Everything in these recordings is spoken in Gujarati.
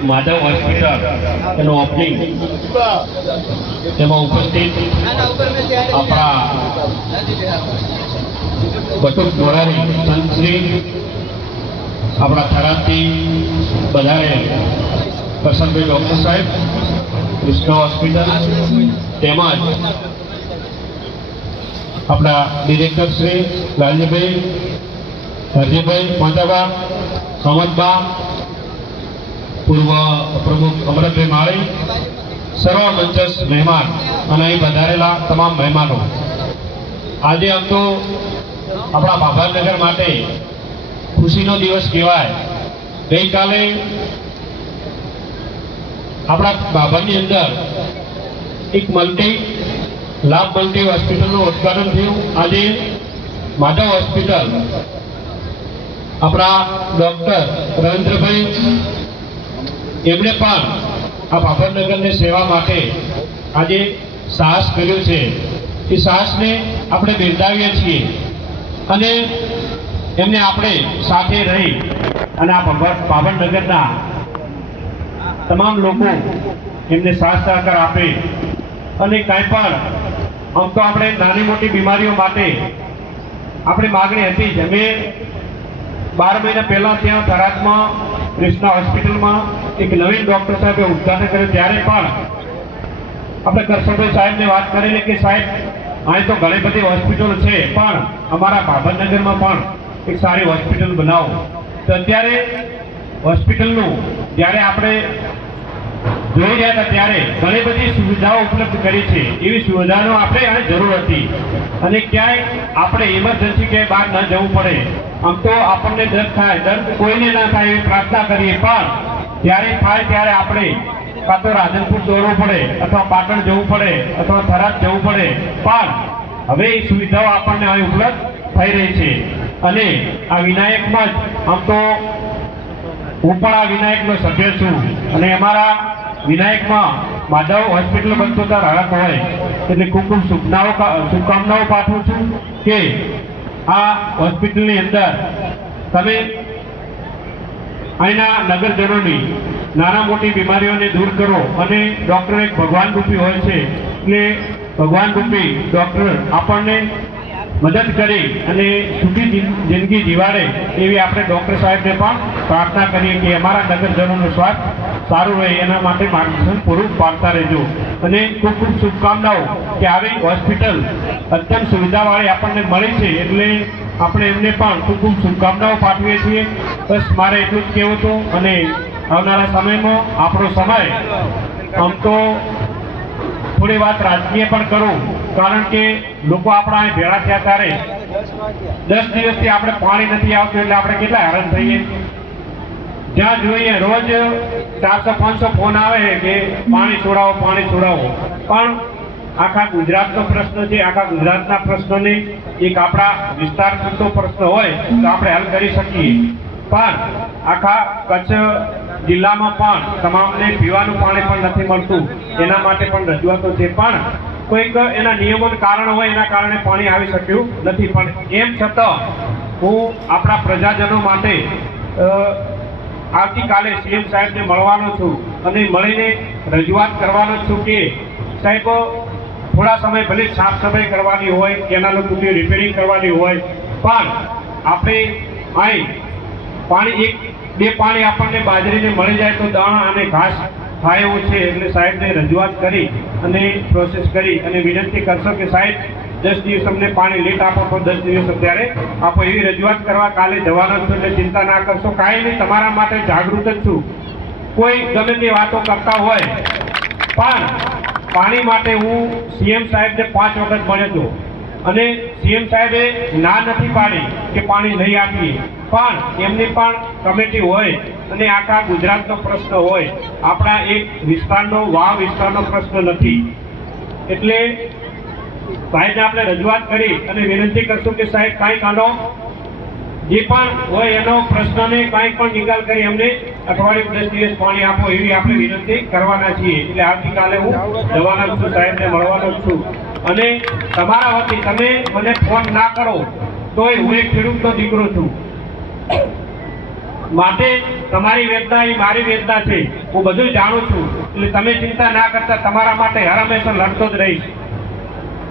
માધવ હોસ્પિટલ એનું ઓપનિંગ તેમાં ઉપસ્થિત આપણા બટુક મોરારી સંતશ્રી, આપણા થરાદથી બધાએ કરશનભાઈ ડૉક્ટર સાહેબ, કૃષ્ણ હોસ્પિટલ, તેમજ આપણા ડિરેક્ટર શ્રી લાલજીભાઈ, હરજીભાઈ પાંચાબા અહમદબા પૂર્વ પ્રમુખ અમરતભાઈ માળી, સર્વ મંચસ મહેમાન અને અહીં વધારેલા તમામ મહેમાનો. આજે આમ તો આપણા ભાભાનગર માટે ખુશીનો દિવસ કહેવાય. ગઈકાલે આપણા બાબાની અંદર એક મલ્ટી લાભ મલ્ટી હોસ્પિટલનું ઉદઘાટન થયું. આજે માધવ હોસ્પિટલ આપણા ડૉક્ટર રવિન્દ્રભાઈ એમણે પણ આ ભાભરનગરની સેવા માટે આજે સાહસ કર્યું છે. એ સાહસને આપણે બિરદાવીએ છીએ. અને એમને આપણે સાથે રહી અને આ ભાભરનગરના તમામ લોકો એમને સાથ સહકાર આપે. અને કાંઈ પણ, આમ તો આપણે નાની મોટી બીમારીઓ માટે આપણી માગણી હતી. જ અમે બાર મહિના પહેલાં ત્યાં થરાદમાં કૃષ્ણા હોસ્પિટલમાં એક નવીન ડૉક્ટર સાહેબે ઉદ્ઘાટન કર્યું. ત્યારે પણ આપણે કરશનભાઈ સાહેબને વાત કરેલી કે સાહેબ, અહીં તો ઘણી બધી હોસ્પિટલો છે, પણ અમારા ભાભરનગરમાં પણ એક સારી હોસ્પિટલ બનાવો. તો અત્યારે હોસ્પિટલનું, જ્યારે આપણે જોઈ રહ્યા હતા ત્યારે ઘણી બધી સુવિધાઓ ઉપલબ્ધ કરી છે. એવી સુવિધાનો આપણે જરૂર હતી. અને ક્યાંય આપણે ઇમરજન્સી ક્યાંય બહાર ન જવું પડે. આમ તો આપણને દર્દ થાય. દર્દ કોઈને ના થાય એવી પ્રાર્થના કરીએ. પણ જ્યારે થાય ત્યારે આપણે કાં તો રાધનપુર દોડવું પડે અથવા પાટણ જવું પડે અથવા થરાદ જવું પડે. પણ હવે એ સુવિધાઓ આપણને અહીં ઉપલબ્ધ થઈ રહી છે. અને આ વિનાયકમાં જ આમ તો હું પણ આ વિનાયકનો સભ્ય છું. અને અમારા વિનાયકમાં માધવ હોસ્પિટલ બનતો ત્યારે રાહત હોય. એટલે ખૂબ ખૂબ શુભનાઓ શુભકામનાઓ પાઠવું છું કે આ હોસ્પિટલની અંદર તમે અહીંના નગરજનોની નાના મોટી બીમારીઓને દૂર કરો અને ડૉક્ટર એક ભગવાન રૂપી હોય છે. એટલે ભગવાન રૂપી ડૉક્ટર આપણને મદદ કરી અને સુખી જિંદગી જીવાડે એવી આપણે ડૉક્ટર સાહેબને પણ પ્રાર્થના કરીએ કે અમારા નગરજનોનું સ્વાસ્થ્ય સારું રહે, એના માટે માર્ગદર્શન પૂરું પાડતા રહેજો. અને ખૂબ ખૂબ શુભકામનાઓ કે આવી હોસ્પિટલ અત્યંત સુવિધાવાળી આપણને મળે છે એટલે આપણે એમને પણ ખૂબ ખૂબ શુભકામનાઓ પાઠવીએ છીએ. બસ મારે એટલું જ કહેવું હતું અને આવનારા સમયમાં આપણો સમય આમ તો થોડી વાત રાજકીય પણ કરું. કારણ કે લોકો આપણા અહીં ભેળા થયા ત્યારે દસ દિવસથી આપણે પાણી નથી આવતું એટલે આપણે કેટલા હેરાન થઈએ. જ્યાં જોઈએ રોજ ચારસો, પાંચસો ફોન આવે કે પાણી છોડાવો પાણી છોડાવો. પણ આખા ગુજરાતનો પ્રશ્ન છે, આખા ગુજરાતના પ્રશ્નને એક આપણા વિસ્તાર પૂરતો પ્રશ્ન હોય તો આપણે હલ કરી શકીએ. પણ આખા કચ્છ જિલ્લામાં પણ તમામને પીવાનું પાણી પણ નથી મળતું. એના માટે પણ રજૂઆતો છે. પણ કોઈક એના નિયમોનું કારણ હોય, એના કારણે પાણી આવી શક્યું નથી. પણ એમ છતાં હું આપણા પ્રજાજનો માટે આવતીકાલે સીએમ સાહેબને મળવાનો છું અને મળીને રજૂઆત કરવાનો છું કે, સાહેબ, થોડા સમય ભલે સાફ સફાઈ કરવાની હોય, કેનાલો તૂટી રિપેરિંગ કરવાની હોય, પણ આપણે અહીં પાણી, એક, બે પાણી આપણને બાજરીને મળી જાય તો દાણા અને ઘાસ થાય એવું છે એટલે સાહેબને રજૂઆત કરી અને પ્રોસેસ કરી અને વિનંતી કરશો કે સાહેબ, દસ દિવસ અમને પાણી લેટ આપો તો દસ દિવસ અત્યારે આપો એવી રજૂઆત કરવા કાલે જવાના છો એટલે ચિંતા ના કરશો. કાંઈ નહીં, તમારા માટે જાગૃત જ છું. કોઈ ગમે તે વાતો કરતા હોય, પણ પાણી માટે હું સીએમ સાહેબને પાંચ વખત મળ્યો હતો અને સીએમ સાહેબે ના નથી પાડી કે પાણી નહીં આપીએ. પણ એમની પણ કમિટી હોય અને આખા ગુજરાતનો પ્રશ્ન હોય, આપણા એક વિસ્તારનો, વાવ વિસ્તારનો પ્રશ્ન નથી. એટલે સાહેબને આપણે રજૂઆત કરી અને વિનંતી કરશું કે સાહેબ, કાંઈક આનો, જે પણ હોય એનો પ્રશ્નને કાંઈક પણ નિકાલ કરી અમને અઠવાડિયું દસ દિવસ પાણી આપો એવી આપણે વિનંતી કરવાના છીએ. એટલે આવતીકાલે હું જવાનો છું, સાહેબને મળવાનો છું. અને તમારા વતી તમે મને ફોન ના કરો, તોય હું એક ખેડૂતનો દીકરો છું. માટે તમારી વેદના એ મારી વેદના છે. હું બધું જાણું છું. એટલે તમે ચિંતા ના કરતા તમારા માટે હર હંમેશા લડતો જ રહીશ.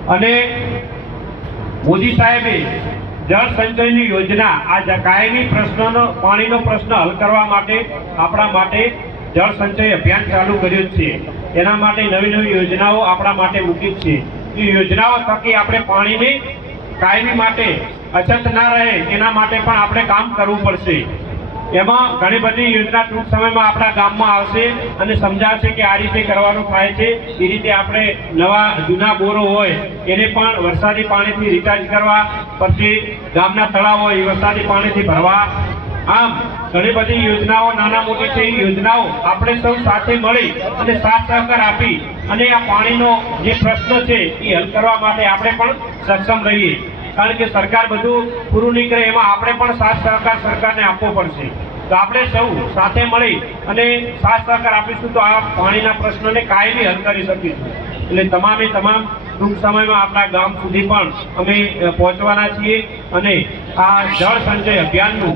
અને મોદી સાહેબે જળ સંચયની યોજના, આ કાયમી પ્રશ્નનો, પાણીનો પ્રશ્ન હલ કરવા માટે, આપણા માટે જળ સંચય અભિયાન ચાલુ કર્યું છે. એના માટે નવી નવી યોજનાઓ આપણા માટે મૂકી છે. એ યોજનાઓ થકી આપણે પાણીની કાયમી માટે અછત ના રહે, એના માટે પણ આપણે કામ કરવું પડશે. એમાં ઘણી બધી યોજના ટૂંક સમયમાં આપણા ગામમાં આવશે અને સમજાવશે કે આ રીતે કરવાનું થાય છે. એ રીતે આપણે નવા જૂના બોરો હોય, એને પણ વરસાદી પાણીથી રિચાર્જ કરવા, પછી ગામના તળાવ હોય, એ વરસાદી પાણીથી ભરવા. આમ ઘણી બધી યોજનાઓ, નાના મોટી છે, એ યોજનાઓ આપણે સૌ સાથે મળી અને સાથ સહકાર આપી અને આ પાણીનો જે પ્રશ્ન છે, એ હલ કરવા માટે આપણે પણ સક્ષમ રહીએ. કારણ કે સરકાર બધું પૂરું નહીં કરે, એમાં આપણે પણ સાથ સહકાર સરકારને આપવો પડશે. તો આપણે સૌ સાથે મળી અને સાથ સહકાર આપીશું તો આ પાણીના પ્રશ્નોને કાયમી હલ કરી શકીશું. એટલે તમામે તમામ ટૂંક સમયમાં આપણા ગામ સુધી પણ અમે પહોંચવાના છીએ અને આ જળ સંચય અભિયાનનું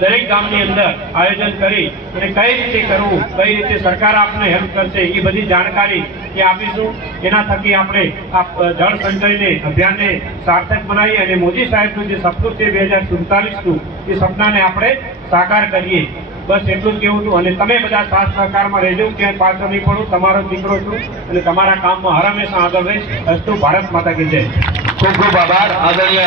દરેક ગામની અંદર આયોજન કરી અને કઈ રીતે કરવું, કઈ રીતે સરકાર આપને હેલ્પ કરશે, એ બધી જાણકારી એ આપીશું. એના થકી આપણે આ જળ સંચયને, અભિયાનને સાર્થક બનાવી અને મોદી સાહેબનું જે સપનું છે બે હજાર સુડતાલીસનું, એ સપનાને આપણે સાકાર કરીએ. બસ એટલું જ કેવું હતું અને તમે બધા સાથ સહકારમાં રહેજો. ક્યાંય પાછળ નહીં પડું. તમારો દીકરો છું અને તમારા કામમાં હર હંમેશા આગળ રહીશ. અસ્તુ ભારત માતા કી જય. ખૂબ ખૂબ આભાર. આદરણીય